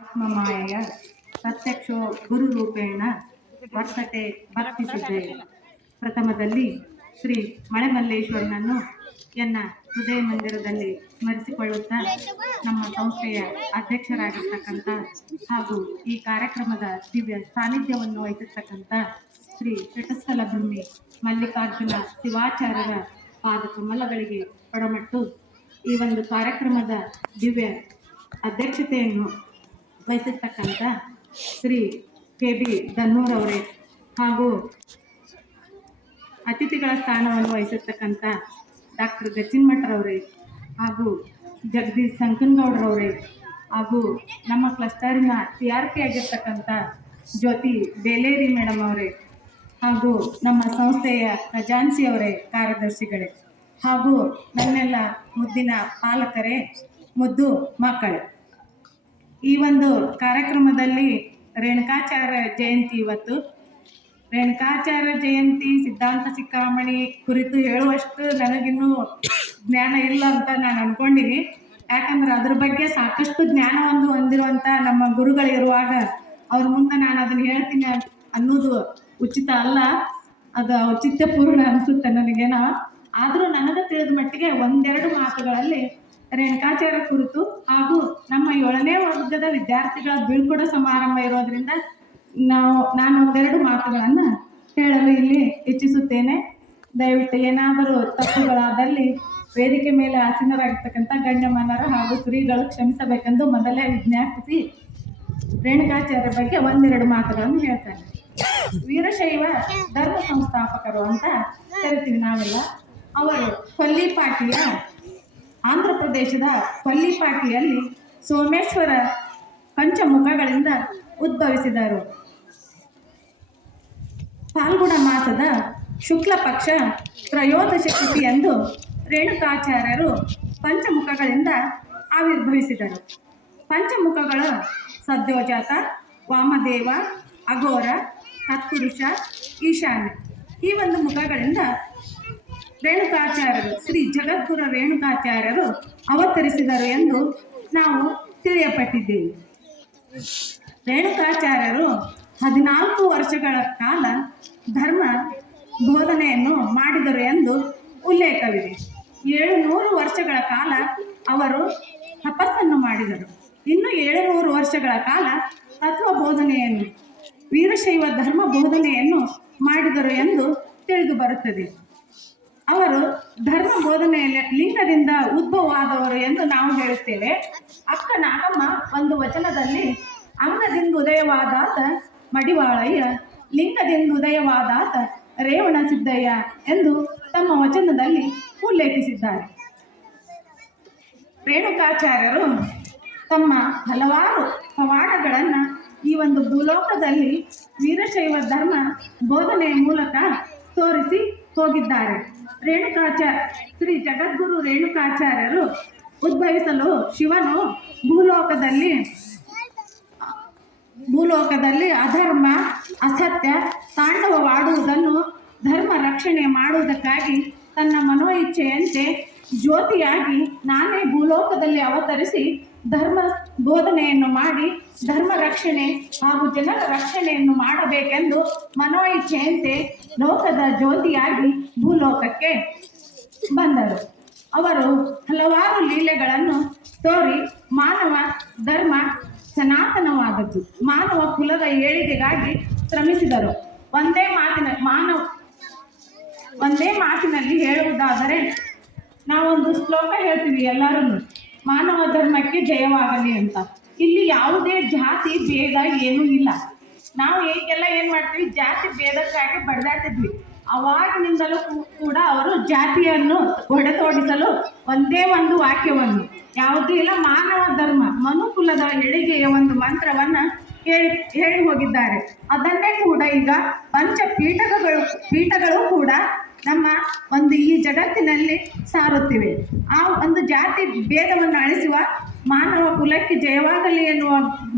ಆತ್ಮಮಾಯೆಯ ಪ್ರತ್ಯಕ್ಷೋ ಗುರುರೂಪೇಣ ವರ್ತತೆ ಭಕ್ತಿಸಿದ್ದೆ. ಪ್ರಥಮದಲ್ಲಿ ಶ್ರೀ ಮಳೆಮಲ್ಲೇಶ್ವರನನ್ನು ಎನ್ನ ಹೃದಯ ಮಂದಿರದಲ್ಲಿ ಸ್ಮರಿಸಿಕೊಳ್ಳುತ್ತಾ ನಮ್ಮ ಸಂಸ್ಥೆಯ ಅಧ್ಯಕ್ಷರಾಗಿರ್ತಕ್ಕಂಥ ಹಾಗೂ ಈ ಕಾರ್ಯಕ್ರಮದ ದಿವ್ಯ ಸಾನ್ನಿಧ್ಯವನ್ನು ವಹಿಸಿರ್ತಕ್ಕಂಥ ಶ್ರೀ ಚಟಸ್ಥಲ ಭೂಮಿ ಮಲ್ಲಿಕಾರ್ಜುನ ಶಿವಾಚಾರ್ಯರ ಪಾದ ಕಮಲಗಳಿಗೆ ಪಡಮಟ್ಟು ಈ ಒಂದು ಕಾರ್ಯಕ್ರಮದ ದಿವ್ಯ ಅಧ್ಯಕ್ಷತೆಯನ್ನು ವಹಿಸಿರ್ತಕ್ಕಂಥ ಶ್ರೀ KB ದನ್ನೂರ್ ಅವರೇ ಹಾಗೂ ಅತಿಥಿಗಳ ಸ್ಥಾನವನ್ನು ವಹಿಸಿರ್ತಕ್ಕಂಥ ಡಾಕ್ಟರ್ ಗಚ್ಚಿನ್ಮಠರವರೇ ಹಾಗೂ ಜಗದೀಶ್ ಸಂಕನಗೌಡರವರೇ ಹಾಗೂ ನಮ್ಮ ಕ್ಲಸ್ಟರಿನ CRP ಆಗಿರ್ತಕ್ಕಂಥ ಜ್ಯೋತಿ ಬೇಲೇರಿ ಮೇಡಮ್ ಅವರೇ ಹಾಗೂ ನಮ್ಮ ಸಂಸ್ಥೆಯ ಖಜಾನ್ಸಿ ಅವರೇ, ಕಾರ್ಯದರ್ಶಿಗಳೇ ಹಾಗೂ ನನ್ನೆಲ್ಲ ಮುದ್ದಿನ ಪಾಲಕರೇ, ಮುದ್ದು ಮಕ್ಕಳೇ, ಈ ಒಂದು ಕಾರ್ಯಕ್ರಮದಲ್ಲಿ ರೇಣುಕಾಚಾರ್ಯ ಜಯಂತಿ. ಇವತ್ತು ರೇಣುಕಾಚಾರ್ಯ ಜಯಂತಿ ಸಿದ್ಧಾಂತ ಶಿಖಾಮಣಿ ಕುರಿತು ಹೇಳುವಷ್ಟು ನನಗಿನ್ನೂ ಜ್ಞಾನ ಇಲ್ಲ ಅಂತ ನಾನು ಅಂದ್ಕೊಂಡಿನಿ. ಯಾಕಂದ್ರೆ ಅದ್ರ ಬಗ್ಗೆ ಸಾಕಷ್ಟು ಜ್ಞಾನವನ್ನು ಹೊಂದಿರುವಂಥ ನಮ್ಮ ಗುರುಗಳಿರುವಾಗ ಅವ್ರ ಮುಂದೆ ನಾನು ಅದನ್ನು ಹೇಳ್ತೀನಿ ಅನ್ನೋದು ಉಚಿತ ಅಲ್ಲ, ಅದು ಔಚಿತ್ಯಪೂರ್ಣ ಅನಿಸುತ್ತೆ ನನಗೇನೋ. ಆದರೂ ನನಗೆ ತಿಳಿದ ಮಟ್ಟಿಗೆ ಒಂದೆರಡು ಮಾತುಗಳಲ್ಲಿ ರೇಣುಕಾಚಾರ್ಯ ಕುರಿತು ಹಾಗೂ ನಮ್ಮ 7ನೇ ವರ್ಗದ ವಿದ್ಯಾರ್ಥಿಗಳ ಬೀಳ್ಕೊಡೋ ಸಮಾರಂಭ ಇರೋದ್ರಿಂದ ನಾನು ಒಂದೆರಡು ಮಾತುಗಳನ್ನು ಹೇಳಲು ಇಲ್ಲಿ ಇಚ್ಛಿಸುತ್ತೇನೆ. ದಯವಿಟ್ಟು ಏನಾದರೂ ತಪ್ಪುಗಳಾದಲ್ಲಿ ವೇದಿಕೆ ಮೇಲೆ ಆಸೀನರಾಗಿರ್ತಕ್ಕಂಥ ಗಣ್ಯಮಾನ್ಯರು ಹಾಗೂ ಶ್ರೀಗಳು ಕ್ಷಮಿಸಬೇಕೆಂದು ಮೊದಲೇ ವಿಜ್ಞಾಪಿಸಿ ರೇಣುಕಾಚಾರ್ಯ ಬಗ್ಗೆ ಒಂದೆರಡು ಮಾತುಗಳನ್ನು ಹೇಳ್ತಾರೆ. ವೀರಶೈವ ಧರ್ಮ ಸಂಸ್ಥಾಪಕರು ಅಂತ ಕರಿತೀವಿ ನಾವೆಲ್ಲ. ಅವರು ಕೊಲ್ಲಿಪಾಟಿಯ ಆಂಧ್ರ ಪ್ರದೇಶದ ಕೊಲ್ಲಿಪಾಟಿಯಲ್ಲಿ ಸೋಮೇಶ್ವರ ಪಂಚಮುಖಗಳಿಂದ ಉದ್ಭವಿಸಿದರು. ಫಾಲ್ಗುಣ ಮಾಸದ ಶುಕ್ಲ ಪಕ್ಷ ತ್ರಯೋದಶಿ ತಿಥಿಯಂದು ರೇಣುಕಾಚಾರ್ಯರು ಪಂಚಮುಖಗಳಿಂದ ಆವಿರ್ಭವಿಸಿದರು. ಪಂಚಮುಖಗಳು ಸದ್ಯೋಜಾತ, ವಾಮದೇವ, ಅಘೋರ, ತತ್ಪುರುಷ, ಈಶಾನ್ಯ. ಈ ಒಂದು ಮುಖಗಳಿಂದ ರೇಣುಕಾಚಾರ್ಯರು, ಶ್ರೀ ಜಗದ್ಗುರು ರೇಣುಕಾಚಾರ್ಯರು ಅವತರಿಸಿದರು ಎಂದು ನಾವು ತಿಳಿಯಪಟ್ಟಿದ್ದೇವೆ. ರೇಣುಕಾಚಾರ್ಯರು 14 ವರ್ಷಗಳ ಕಾಲ ಧರ್ಮ ಬೋಧನೆಯನ್ನು ಮಾಡಿದರು ಎಂದು ಉಲ್ಲೇಖವಿದೆ. 700 ವರ್ಷಗಳ ಕಾಲ ಅವರು ತಪಸ್ಸನ್ನು ಮಾಡಿದರು. ಇನ್ನು 700 ವರ್ಷಗಳ ಕಾಲ ತತ್ವ ಬೋಧನೆಯನ್ನು, ವೀರಶೈವ ಧರ್ಮ ಬೋಧನೆಯನ್ನು ಮಾಡಿದರು ಎಂದು ತಿಳಿದು ಬರುತ್ತದೆ. ಅವರು ಧರ್ಮ ಬೋಧನೆಯಲ್ಲಿ ಲಿಂಗದಿಂದ ಉದ್ಭವವಾದವರು ಎಂದು ನಾವು ಹೇಳುತ್ತೇವೆ. ಅಕ್ಕ ನಾಗಮ್ಮ ಒಂದು ವಚನದಲ್ಲಿ ಅಂಗದಿಂದ ಉದಯವಾದಾತ ಮಡಿವಾಳಯ್ಯ, ಲಿಂಗದಿಂದ ಉದಯವಾದಾತ ರೇವಣ ಸಿದ್ದಯ್ಯ ಎಂದು ತಮ್ಮ ವಚನದಲ್ಲಿ ಉಲ್ಲೇಖಿಸಿದ್ದಾರೆ. ರೇಣುಕಾಚಾರ್ಯರು ತಮ್ಮ ಹಲವಾರು ಪವಾಡಗಳನ್ನು ಈ ಒಂದು ಭೂಲೋಕದಲ್ಲಿ ವೀರಶೈವ ಧರ್ಮ ಬೋಧನೆಯ ಮೂಲಕ ತೋರಿಸಿ ಹೋಗಿದ್ದಾರೆ. ಶ್ರೀ ಜಗದ್ಗುರು ರೇಣುಕಾಚಾರ್ಯರು ಉದ್ಭವಿಸಲು ಶಿವನು ಭೂಲೋಕದಲ್ಲಿ ಅಧರ್ಮ ಅಸತ್ಯ ತಾಂಡವವಾಡುವುದನ್ನು ಧರ್ಮ ರಕ್ಷಣೆ ಮಾಡುವುದಕ್ಕಾಗಿ ತನ್ನ ಮನೋ ಇಚ್ಛೆಯಂತೆ ಜ್ಯೋತಿಯಾಗಿ ನಾನೇ ಭೂಲೋಕದಲ್ಲಿ ಅವತರಿಸಿ ಧರ್ಮ ಬೋಧನೆಯನ್ನು ಮಾಡಿ ಧರ್ಮ ರಕ್ಷಣೆ ಹಾಗೂ ಜನರ ರಕ್ಷಣೆಯನ್ನು ಮಾಡಬೇಕೆಂದು ಮನೋ ಇಚ್ಛೆಯಂತೆ ಲೋಕದ ಜ್ಯೋತಿಯಾಗಿ ಭೂಲೋಕಕ್ಕೆ ಬಂದರು. ಅವರು ಹಲವಾರು ಲೀಲೆಗಳನ್ನು ತೋರಿ ಮಾನವ ಧರ್ಮ ಸನಾತನವಾದದ್ದು, ಮಾನವ ಕುಲದ ಏಳಿಗೆಗಾಗಿ ಶ್ರಮಿಸಿದರು. ಒಂದೇ ಮಾತಿನಲ್ಲಿ ಹೇಳುವುದಾದರೆ ನಾವೊಂದು ಶ್ಲೋಕ ಹೇಳ್ತೀವಿ ಎಲ್ಲರೂ, ಮಾನವ ಧರ್ಮಕ್ಕೆ ಜಯವಾಗಲಿ ಅಂತ. ಇಲ್ಲಿ ಯಾವುದೇ ಜಾತಿ ಭೇದ ಏನೂ ಇಲ್ಲ. ನಾವು ಈಗೆಲ್ಲ ಏನು ಮಾಡ್ತೀವಿ, ಜಾತಿ ಭೇದಕ್ಕಾಗಿ ಬಡ್ದಾಡ್ತಿದ್ವಿ. ಅವಾಗಿನಿಂದಲೂ ಕೂಡ ಅವರು ಜಾತಿಯನ್ನು ಹೊಡೆತೋಡಿಸಲು ಒಂದೇ ಒಂದು ವಾಕ್ಯವನ್ನು, ಯಾವುದೂ ಇಲ್ಲ, ಮಾನವ ಧರ್ಮ ಮನುಕುಲದ ಏಳಿಗೆಯ ಒಂದು ಮಂತ್ರವನ್ನು ಹೇಳಿ ಹೋಗಿದ್ದಾರೆ. ಅದನ್ನೇ ಕೂಡ ಈಗ ಪೀಠಗಳು ಕೂಡ ನಮ್ಮ ಒಂದು ಈ ಜಗತ್ತಿನಲ್ಲಿ ಸಾರುತ್ತಿವೆ. ಆ ಒಂದು ಜಾತಿ ಭೇದವನ್ನು ಅಳಿಸುವ ಮಾನವ ಕುಲಕ್ಕೆ ಜಯವಾಗಲಿ ಎನ್ನುವ,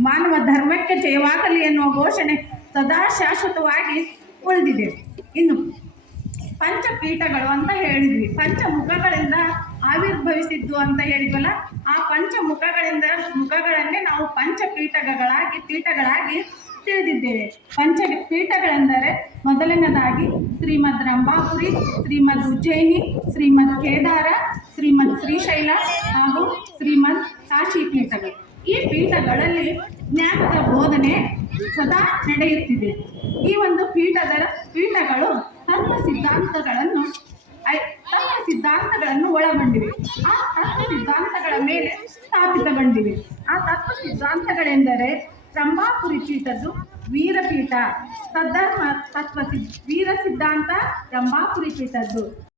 ಮಾನವ ಧರ್ಮಕ್ಕೆ ಜಯವಾಗಲಿ ಎನ್ನುವ ಘೋಷಣೆ ಸದಾ ಶಾಶ್ವತವಾಗಿ ಉಳಿದಿದೆ. ಇನ್ನು ಪಂಚಪೀಠಗಳು ಅಂತ ಹೇಳಿದ್ವಿ. ಪಂಚಮುಖಗಳಿಂದ ಆವಿರ್ಭವಿಸಿದ್ದು ಅಂತ ಹೇಳಿದ್ವಲ್ಲ, ಆ ಮುಖಗಳನ್ನೇ ನಾವು ಪೀಠಗಳಾಗಿ ತಿಳಿದಿದ್ದೇವೆ. ಪೀಠಗಳೆಂದರೆ ಮೊದಲನೇದಾಗಿ ಶ್ರೀಮದ್ ರಂಭಾಪುರಿ, ಶ್ರೀಮದ್ ಉಜ್ಜಯಿನಿ, ಶ್ರೀಮದ್ ಕೇದಾರ, ಶ್ರೀಮದ್ ಶ್ರೀಶೈಲ ಹಾಗೂ ಶ್ರೀಮದ್ ಕಾಶಿ ಪೀಠಗಳು. ಈ ಪೀಠಗಳಲ್ಲಿ ಜ್ಞಾನದ ಬೋಧನೆ ಸದಾ ನಡೆಯುತ್ತಿದೆ. ಈ ಒಂದು ಪೀಠಗಳು ತಮ್ಮ ಸಿದ್ಧಾಂತಗಳನ್ನು ಒಳಗೊಂಡಿವೆ. ಆ ತತ್ವ ಸಿದ್ಧಾಂತಗಳ ಮೇಲೆ ಸ್ಥಾಪಿತಗೊಂಡಿವೆ. ಆ ತತ್ವ ಸಿದ್ಧಾಂತಗಳೆಂದರೆ ರಂಭಾಪುರಿ ಪೀಠದ್ದು ವೀರಪೀಠ, ವೀರ ಸಿದ್ಧಾಂತ ರಂಭಾಪುರಿ ಪೀಠದ್ದು.